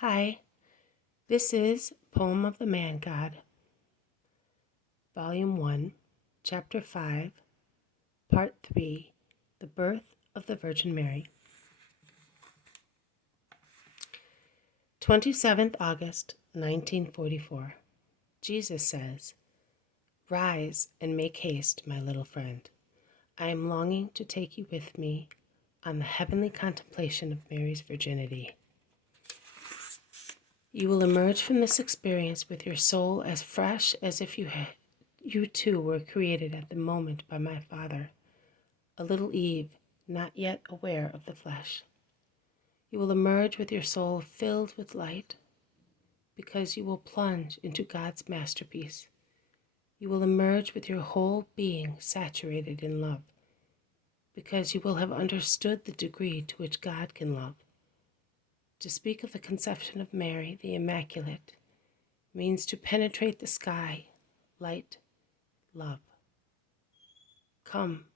Hi, this is Poem of the Man God, Volume 1, Chapter 5, Part 3, The Birth of the Virgin Mary. 27th August, 1944. Jesus says, "Rise and make haste, my little friend. I am longing to take you with me on the heavenly contemplation of Mary's virginity. You will emerge from this experience with your soul as fresh as if you too were created at the moment by my Father, a little Eve, not yet aware of the flesh. You will emerge with your soul filled with light, because you will plunge into God's masterpiece. You will emerge with your whole being saturated in love, because you will have understood the degree to which God can love. To speak of the conception of Mary, the Immaculate, means to penetrate the sky, light, love. Come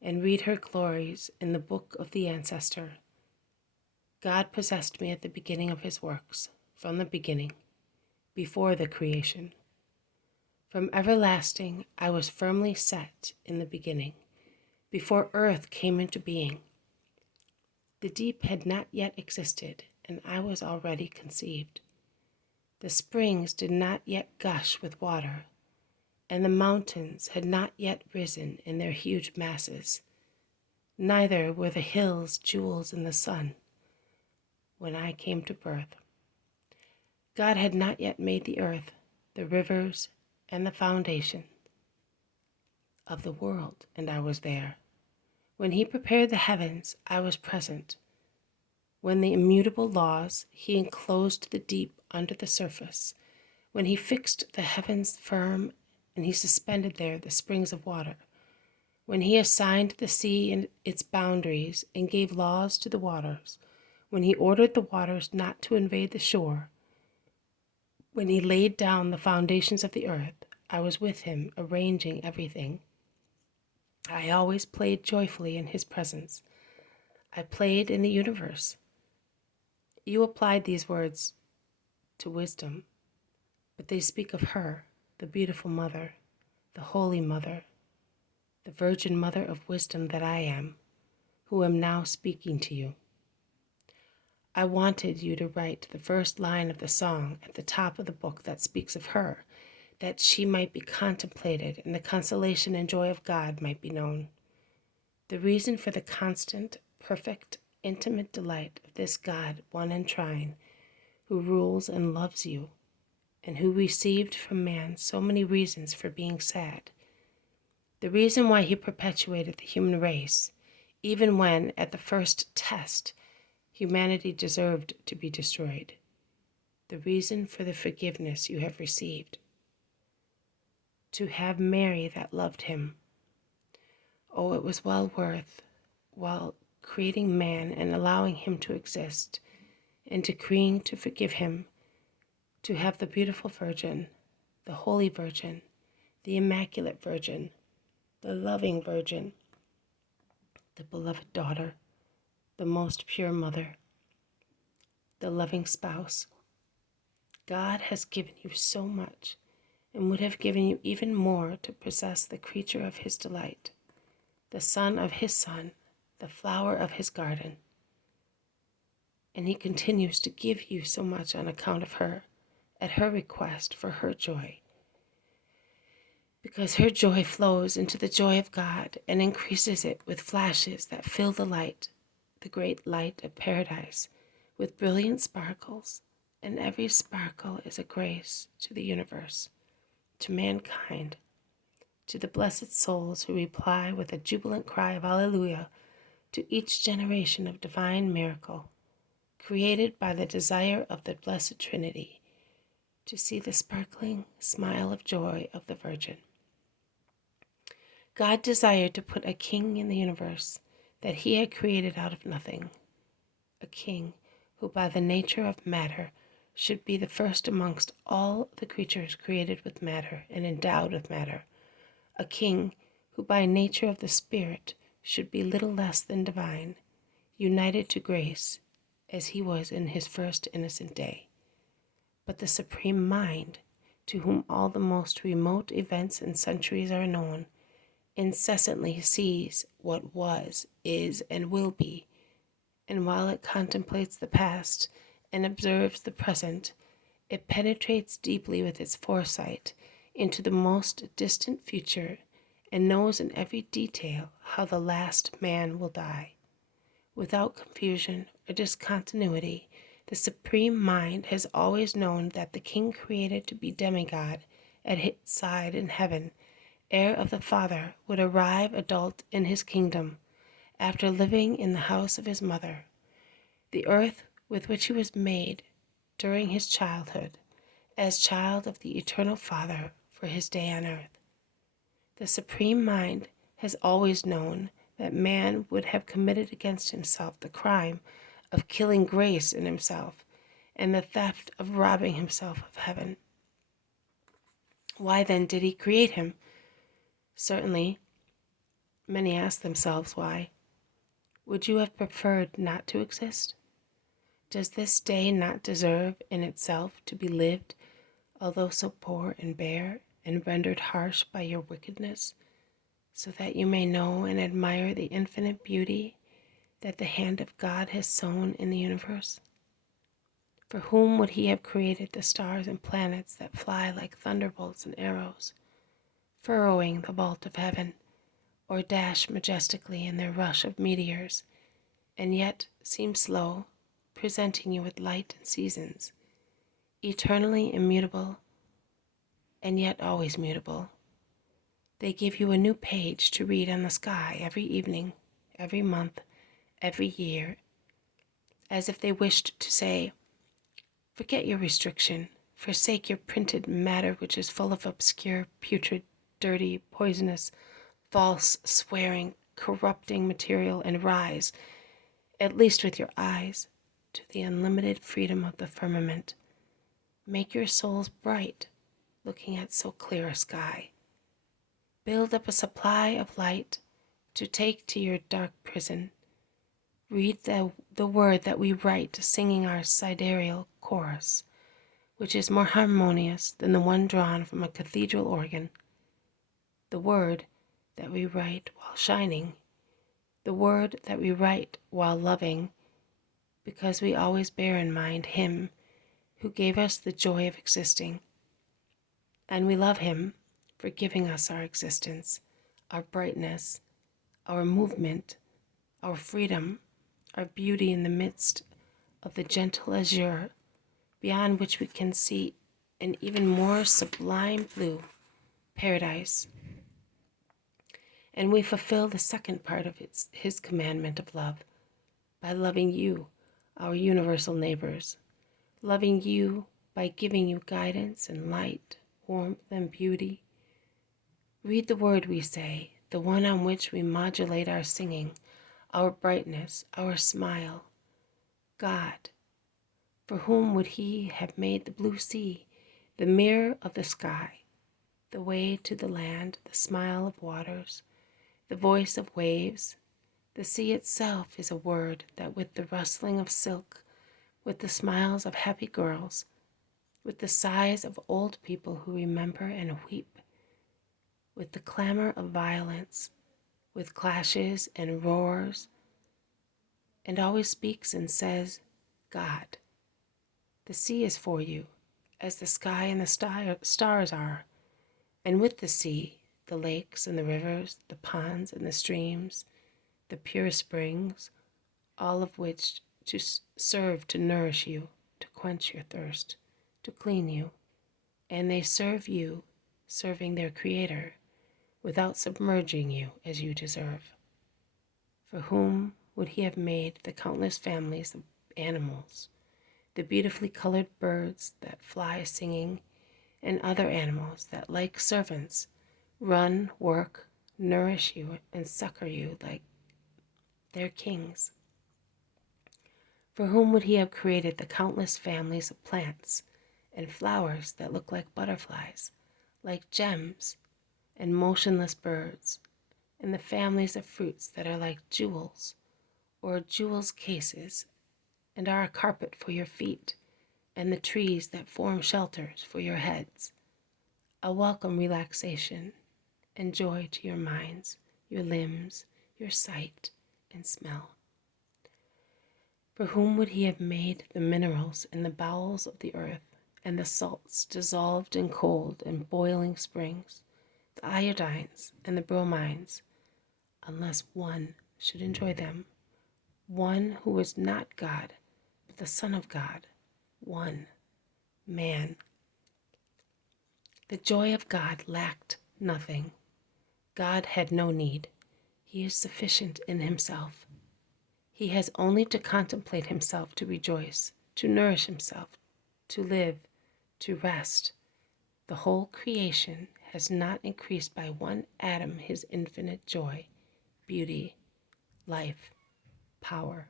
and read her glories in the book of the Ancestor. God possessed me at the beginning of his works, from the beginning, before the creation. From everlasting, I was firmly set in the beginning, before earth came into being. The deep had not yet existed, and I was already conceived. The springs did not yet gush with water, and the mountains had not yet risen in their huge masses. Neither were the hills jewels in the sun when I came to birth. God had not yet made the earth, the rivers, and the foundation of the world, and I was there. When he prepared the heavens, I was present. When the immutable laws, he enclosed the deep under the surface. When he fixed the heavens firm, and he suspended there the springs of water. When he assigned the sea and its boundaries, and gave laws to the waters. When he ordered the waters not to invade the shore. When he laid down the foundations of the earth, I was with him, arranging everything. I always played joyfully in his presence. I played in the universe. You applied these words to wisdom, but they speak of her, the beautiful mother, the holy mother, the virgin mother of wisdom that I am, who am now speaking to you. I wanted you to write the first line of the song at the top of the book that speaks of her, that she might be contemplated and the consolation and joy of God might be known. The reason for the constant, perfect, intimate delight of this God, one and trine, who rules and loves you, and who received from man so many reasons for being sad. The reason why he perpetuated the human race, even when, at the first test, humanity deserved to be destroyed. The reason for the forgiveness you have received. To have Mary that loved him. Oh, it was well worth, while creating man and allowing him to exist, and decreeing to forgive him, to have the beautiful Virgin, the Holy Virgin, the Immaculate Virgin, the loving Virgin, the beloved daughter, the most pure mother, the loving spouse. God has given you so much, and would have given you even more to possess the creature of his delight, the son of his son, the flower of his garden. And he continues to give you so much on account of her, at her request, for her joy. Because her joy flows into the joy of God and increases it with flashes that fill the light, the great light of paradise, with brilliant sparkles, and every sparkle is a grace to the universe, to mankind, to the blessed souls who reply with a jubilant cry of Alleluia to each generation of divine miracle, created by the desire of the Blessed Trinity, to see the sparkling smile of joy of the Virgin. God desired to put a king in the universe that he had created out of nothing, a king who by the nature of matter should be the first amongst all the creatures created with matter and endowed with matter, a king who by nature of the Spirit should be little less than divine, united to grace as he was in his first innocent day. but the Supreme Mind, to whom all the most remote events and centuries are known, incessantly sees what was, is, and will be, and while it contemplates the past and observes the present, it penetrates deeply with its foresight into the most distant future and knows in every detail how the last man will die. Without confusion or discontinuity, the Supreme Mind has always known that the King created to be demigod at his side in heaven, heir of the Father, would arrive adult in his kingdom, after living in the house of his mother. The earth with which he was made during his childhood, as child of the Eternal Father for his day on earth. The Supreme Mind has always known that man would have committed against himself the crime of killing grace in himself and the theft of robbing himself of heaven. Why then did he create him? Certainly, many ask themselves why. Would you have preferred not to exist? Does this day not deserve in itself to be lived, although so poor and bare, and rendered harsh by your wickedness, so that you may know and admire the infinite beauty that the hand of God has sown in the universe? For whom would he have created the stars and planets that fly like thunderbolts and arrows, furrowing the vault of heaven, or dash majestically in their rush of meteors, and yet seem slow, presenting you with light and seasons, eternally immutable and yet always mutable? They give you a new page to read on the sky every evening, every month, every year, as if they wished to say, forget your restriction, forsake your printed matter which is full of obscure, putrid, dirty, poisonous, false, swearing, corrupting material, and rise, at least with your eyes, to the unlimited freedom of the firmament. Make your souls bright, looking at so clear a sky. Build up a supply of light to take to your dark prison. Read the word that we write, singing our sidereal chorus, which is more harmonious than the one drawn from a cathedral organ. The word that we write while shining, the word that we write while loving, because we always bear in mind Him who gave us the joy of existing. And we love Him for giving us our existence, our brightness, our movement, our freedom, our beauty in the midst of the gentle azure, beyond which we can see an even more sublime blue, paradise. And we fulfill the second part of His commandment of love by loving you, our universal neighbors, loving you by giving you guidance and light, warmth and beauty. Read the word we say, the one on which we modulate our singing, our brightness, our smile. God. For whom would He have made the blue sea, the mirror of the sky, the way to the land, the smile of waters, the voice of waves? The sea itself is a word that with the rustling of silk, with the smiles of happy girls, with the sighs of old people who remember and weep, with the clamor of violence, with clashes and roars, and always speaks and says, God. The sea is for you, as the sky and the stars are, and with the sea, the lakes and the rivers, the ponds and the streams, the pure springs, all of which to serve to nourish you, to quench your thirst, to clean you, and they serve you, serving their Creator, without submerging you as you deserve. For whom would He have made the countless families of animals, the beautifully colored birds that fly singing, and other animals that, like servants, run, work, nourish you, and succor you like their kings? For whom would He have created the countless families of plants and flowers that look like butterflies, like gems, and motionless birds, and the families of fruits that are like jewels, or jewels' cases, and are a carpet for your feet, and the trees that form shelters for your heads, a welcome relaxation and joy to your minds, your limbs, your sight and smell. For whom would he have made the minerals in the bowels of the earth, and the salts dissolved in cold and boiling springs, the iodines and the bromines, unless one should enjoy them, one who was not God, but the Son of God, one man? The joy of God lacked nothing. God had no need. He is sufficient in himself. He has only to contemplate himself to rejoice, to nourish himself, to live, to rest. The whole creation has not increased by one atom his infinite joy, beauty, life, power.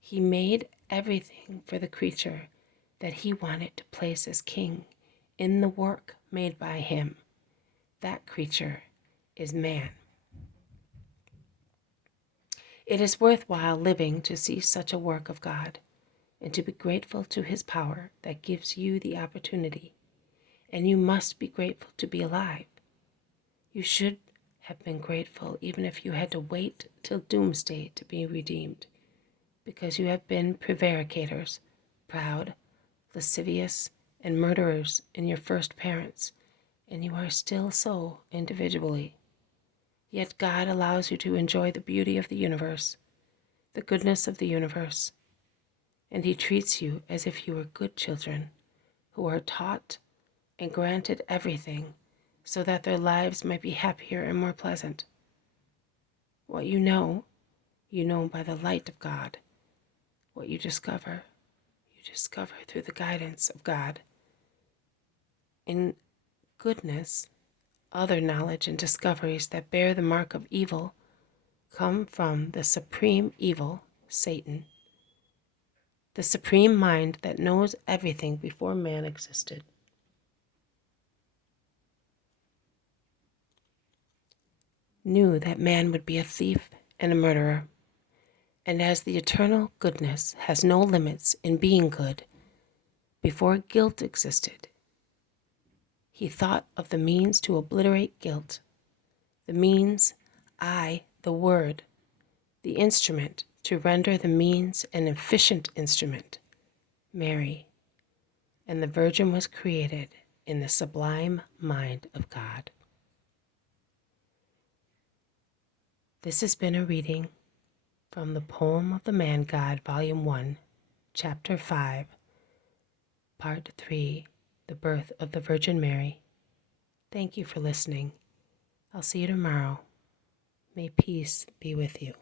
He made everything for the creature that he wanted to place as king in the work made by him. That creature is man. It is worthwhile living to see such a work of God, and to be grateful to his power that gives you the opportunity. And you must be grateful to be alive. You should have been grateful even if you had to wait till doomsday to be redeemed, because you have been prevaricators, proud, lascivious, and murderers in your first parents, and you are still so individually. Yet God allows you to enjoy the beauty of the universe, the goodness of the universe, and he treats you as if you were good children who are taught and granted everything so that their lives might be happier and more pleasant. What you know by the light of God. What you discover through the guidance of God. In goodness, other knowledge and discoveries that bear the mark of evil come from the supreme evil, Satan, the supreme mind that knows everything before man existed. Knew that man would be a thief and a murderer, and as the eternal goodness has no limits in being good, before guilt existed, he thought of the means to obliterate guilt, the means, the Word, the instrument to render the means an efficient instrument, Mary, and the Virgin was created in the sublime mind of God. This has been a reading from the Poem of the Man God, Volume 1, Chapter 5, Part 3, The Birth of the Virgin Mary. Thank you for listening. I'll see you tomorrow. May peace be with you.